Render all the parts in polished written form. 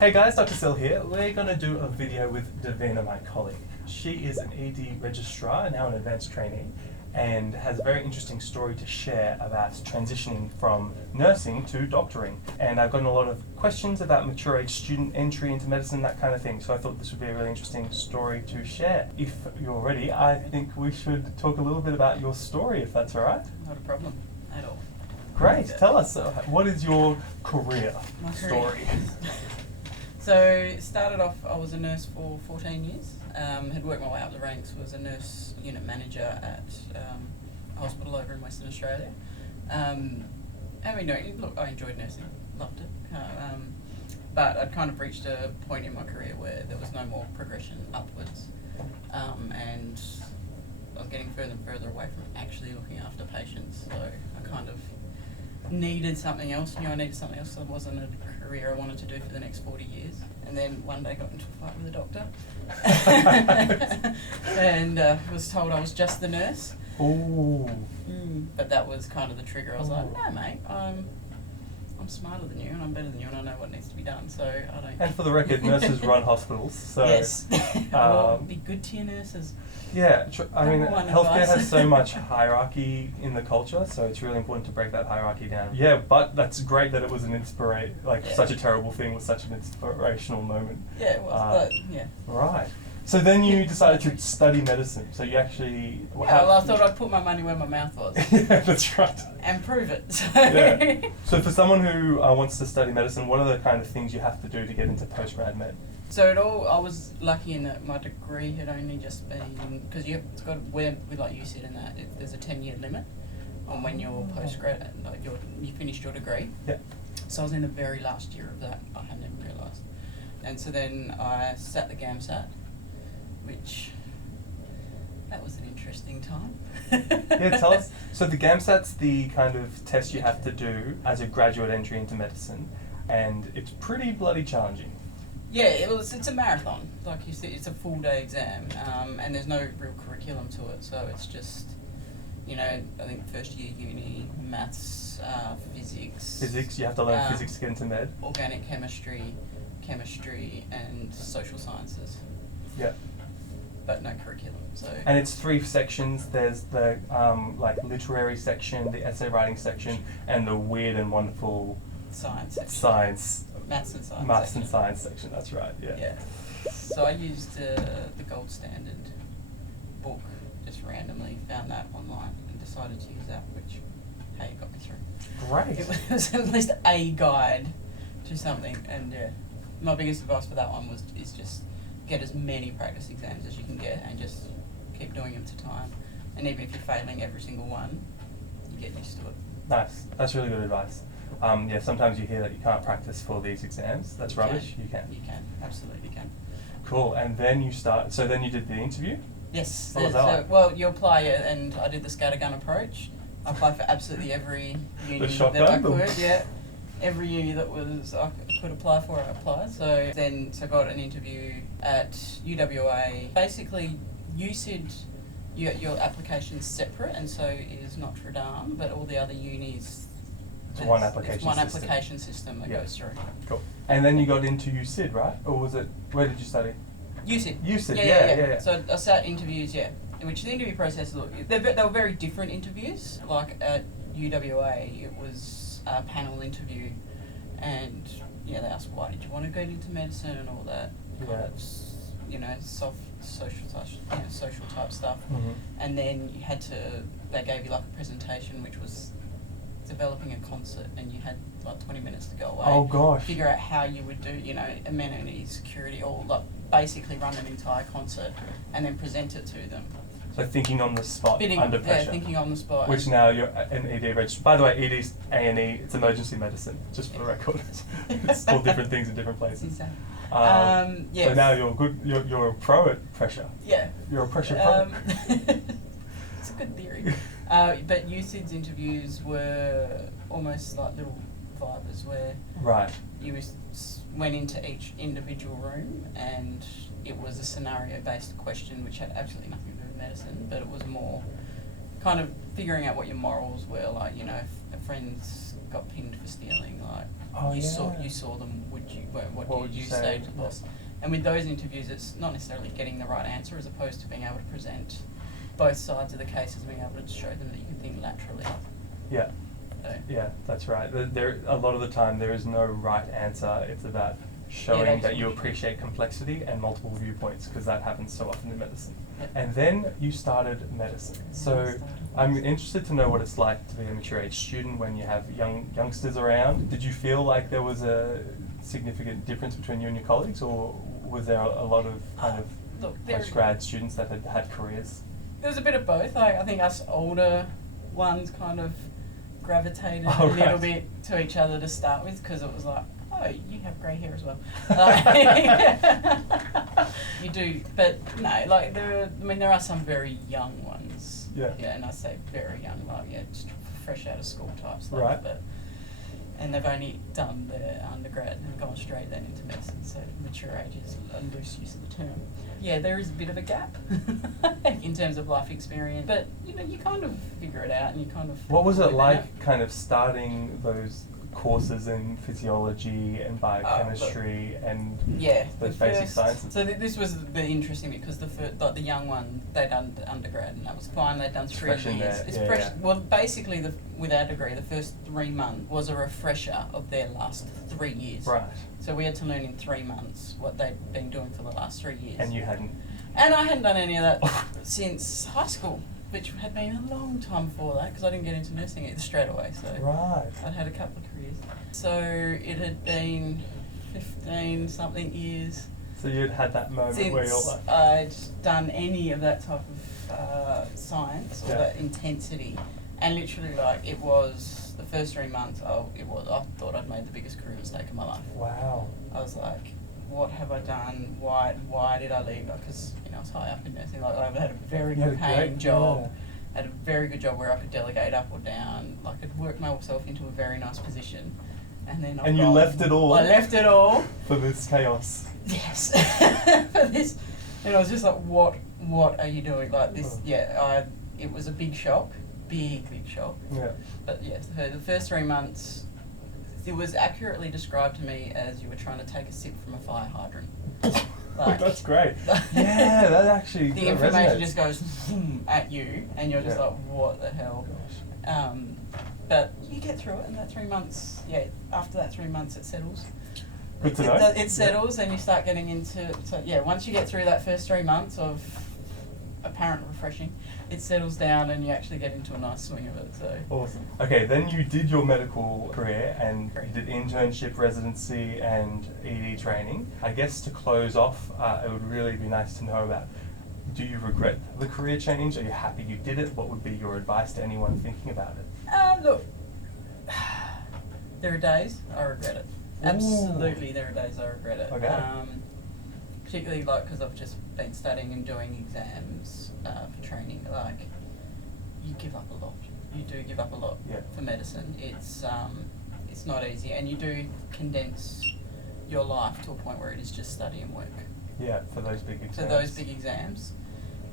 Hey guys, Dr. Sil here. We're going to do a video with Davina, my colleague. She is an ED registrar, now an advanced trainee, and has a very interesting story to share about transitioning from nursing to doctoring. And I've gotten a lot of questions about mature age student entry into medicine, that kind of thing, so I thought this would be a really interesting story to share. If you're ready, I think we should talk a little bit about your story, if that's alright. Not a problem at all. Great, tell us, what is your career story? So, started off, I was a nurse for 14 years, had worked my way up the ranks, was a nurse unit manager at a hospital over in Western Australia. I enjoyed nursing, loved it. But I'd kind of reached a point in my career where there was no more progression upwards. And I was getting further and further away from actually looking after patients, so I kind of needed something else, knew I needed something else, so it wasn't a career I wanted to do for the next 40 years. And then one day got into a fight with a doctor and was told I was just the nurse. Ooh. But that was kind of the trigger. I was like, no mate, I'm smarter than you and I'm better than you and I know what needs to be done, so I don't... And for the record, nurses run hospitals, so... Yes. Be good to your nurses. Yeah, I mean, healthcare advice. has so much hierarchy in the culture, so it's really important to break that hierarchy down. Yeah, but that's great that it was an such a terrible thing was such an inspirational moment. Yeah, it was, yeah. Right. So then you decided to study medicine, so you actually... well, I thought I'd put my money where my mouth was. Yeah, that's right. And prove it. So. Yeah. So for someone who wants to study medicine, what are the kind of things you have to do to get into postgrad med? So I was lucky in that my degree had only just been, because it's got, with like you said in that, there's a 10-year limit on when your postgrad, like you finished your degree. Yeah. So I was in the very last year of that, I hadn't even realised. And so then I sat the GAMSAT, which, that was an interesting time. Yeah, tell us. So the GAMSAT's the kind of test you have to do as a graduate entry into medicine, and it's pretty bloody challenging. Yeah, it's a marathon, like you said, it's a full day exam, and there's no real curriculum to it, so it's just, I think first year uni, maths, physics. Physics, you have to learn physics to get into med. Organic chemistry, and social sciences. Yeah. But no curriculum, so. And it's 3 sections. There's the literary section, the essay writing section, and the weird and wonderful science section. Maths and science section, that's right, yeah. Yeah. So I used the gold standard book, just randomly found that online and decided to use that, which, hey, it got me through. Great. It was at least a guide to something, and my biggest advice for that one is just get as many practice exams as you can get and just keep doing them to time. And even if you're failing every single one, you get used to it. Nice, that's really good advice. Yeah, sometimes you hear that you can't practice for these exams. That's rubbish. You can. You can, absolutely can. Cool. And then then you did the interview? Yes. What was that like? Well, you apply it, and I did the scattergun approach. I applied for absolutely every uni that I could. Yeah, every uni that I could apply for, I applied. So I got an interview at UWA. Basically, UCID, your application's separate, and so is Notre Dame, but all the other unis. It's one application system that goes through. Cool. And then you got into UCID, right? Or was it, where did you study? UCID. UCID, yeah. So I sat interviews, which the interview process, they were very different interviews. Like at UWA, it was a panel interview, and they asked, why did you want to go into medicine and all that kind of, soft social type stuff. Mm-hmm. And then they gave you like a presentation, which was developing a concert, and you had like 20 minutes to go away. Oh gosh. Figure out how you would do, amenities, security, all like basically run an entire concert and then present it to them. So thinking on the spot, under pressure. Yeah, thinking on the spot. Which now you're an ED register. By the way, ED's A&E, it's emergency medicine, just for the record. It's called different things in different places. Exactly. So now you're good. You're a pro at pressure. Yeah. You're a pressure pro. It's a good theory. But UCID's interviews were almost like little vibers where you went into each individual room, and it was a scenario-based question which had absolutely nothing to do with medicine, but it was more kind of figuring out what your morals were. Like, if a friend's got pinned for stealing, like you saw them, would what do you say to the boss? And with those interviews, it's not necessarily getting the right answer as opposed to being able to present both sides of the cases, being able to show them that you can think laterally. Yeah. So. Yeah, that's right. There, a lot of the time, there is no right answer. It's about showing that you appreciate complexity and multiple viewpoints, because that happens so often in medicine. Yep. And then you started medicine. So I'm interested to know what it's like to be a mature age student when you have youngsters around. Did you feel like there was a significant difference between you and your colleagues, or was there a lot of kind of post-grad students that had careers? There was a bit of both. I think us older ones kind of gravitated a little bit to each other to start with, because it was like, oh, you have grey hair as well. You do, but no, like there are some very young ones. Yeah. Yeah, and I say very young, like just fresh out of school types. Like, Right. And they've only done their undergrad and gone straight then into medicine, so mature age is a loose use of the term. Yeah, there is a bit of a gap in terms of life experience, but you kind of figure it out and you kind of... What was it like kind of starting those courses in physiology and biochemistry and those basic sciences? So this was the interesting bit, because the young one, they'd done undergrad and that was fine. They'd done 3 years. It's fresh. Yeah. Well, basically, with our degree, the first 3 months was a refresher of their last 3 years. Right. So we had to learn in 3 months what they'd been doing for the last 3 years. And you hadn't? And I hadn't done any of that since high school, which had been a long time before that, because I didn't get into nursing either straight away. So I'd had a couple of careers. So it had been 15-something years. So you'd had that moment where you're like... I'd done any of that type of science or that intensity, and literally like it was the first 3 months. I thought I'd made the biggest career mistake of my life. Wow. I was like, what have I done? Why did I leave? Because I was high up in nursing. Like I had a very good paying job. Had a very good job where I could delegate up or down. Like I'd worked myself into a very nice position, and then you left it all. I left it all for this chaos. Yes, for this, and I was just like, what are you doing? Like this, it was a big shock, big shock. Yeah. But yes, the first 3 months, it was accurately described to me as you were trying to take a sip from a fire hydrant. Like, that's great. Yeah, that actually the information just goes at you, and you're just like, what the hell? Gosh. But you get through it, and that 3 months, after that 3 months, it settles. Good to know. It settles, and you start getting into, once you get through that first 3 months of apparent refreshing, it settles down and you actually get into a nice swing of it. So awesome. Okay, then you did your medical career and you did internship, residency and ED training. I guess to close off, it would really be nice to know about, do you regret the career change? Are you happy you did it? What would be your advice to anyone thinking about it? Look, there are days I regret it. Absolutely, there are days I regret it. Okay. Particularly because I've just been studying and doing exams for training. Like, you give up a lot. You do give up a lot for medicine. It's not easy, and you do condense your life to a point where it is just study and work. Yeah, for those big exams. For those big exams,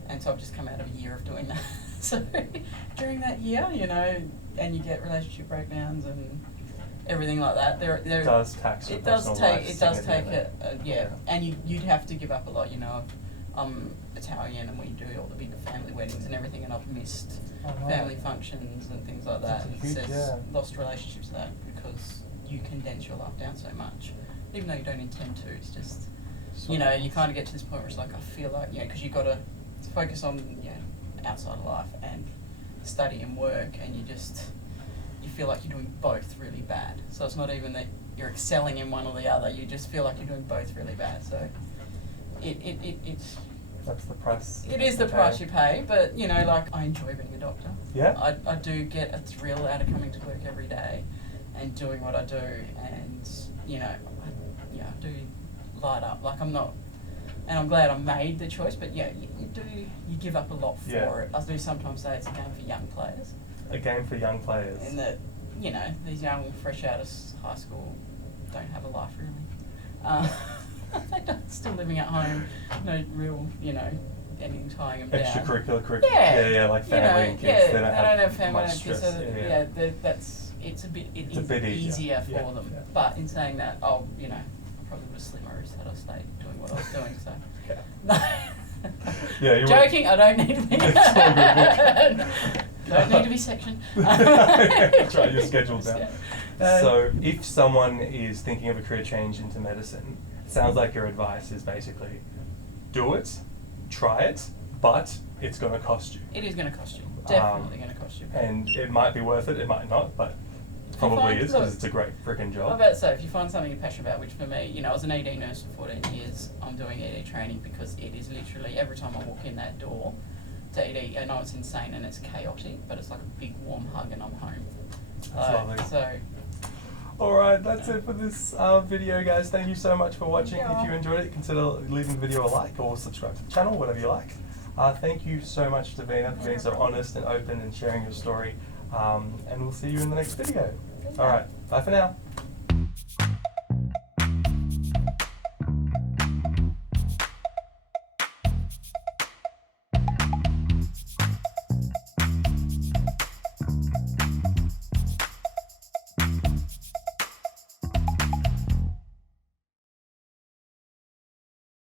and so I've just come out of a year of doing that. So during that year, and you get relationship breakdowns and everything like that. It does tax your personal life. It does take it, and you'd have to give up a lot. I'm Italian, and we do all the big family weddings and everything, and I've missed family functions and things like that. Lost relationships to that because you condense your life down so much, even though you don't intend to. It's just, you kind of get to this point where it's like, I feel like, because you've got to focus on, outside of life and study and work, and you feel like you're doing both really bad. So it's not even that you're excelling in one or the other, you just feel like you're doing both really bad. So it's... That's the price. It is the price you pay, but I enjoy being a doctor. Yeah. I do get a thrill out of coming to work every day and doing what I do, and I do light up. Like I'm not, and I'm glad I made the choice, but you give up a lot for it. I do sometimes say it's a game for young players. A game for young players. In that, these young, fresh out of high school don't have a life really. They're still living at home, no real, anything tying them down. Extracurricular curriculum. Like family and kids. They don't have family and kids. So it's a bit easier for them. Yeah. But in saying that, probably would have slit my wrist had I stayed doing what I was doing. So. Okay. Yeah, you Joking. I don't need to be. It's all Don't need to be sectioned. That's right, you're scheduled now. Yeah. So if someone is thinking of a career change into medicine, it sounds like your advice is basically do it, try it, but it's going to cost you. It is going to cost you. Definitely going to cost you. And it might be worth it, it might not, but If you probably find- is look, because it's a great freaking job. I bet so. If you find something you're passionate about, which for me, you know, I was an ED nurse for 14 years. I'm doing ED training because it is literally every time I walk in that door to ED, I know it's insane and it's chaotic, but it's like a big warm hug and I'm home. That's lovely. So, Alright, that's it for this video, guys. Thank you so much for watching. Yeah. If you enjoyed it, consider leaving the video a like or subscribe to the channel, whatever you like. Thank you so much, Davina, for being so honest and open and sharing your story. And we'll see you in the next video. Alright, bye for now.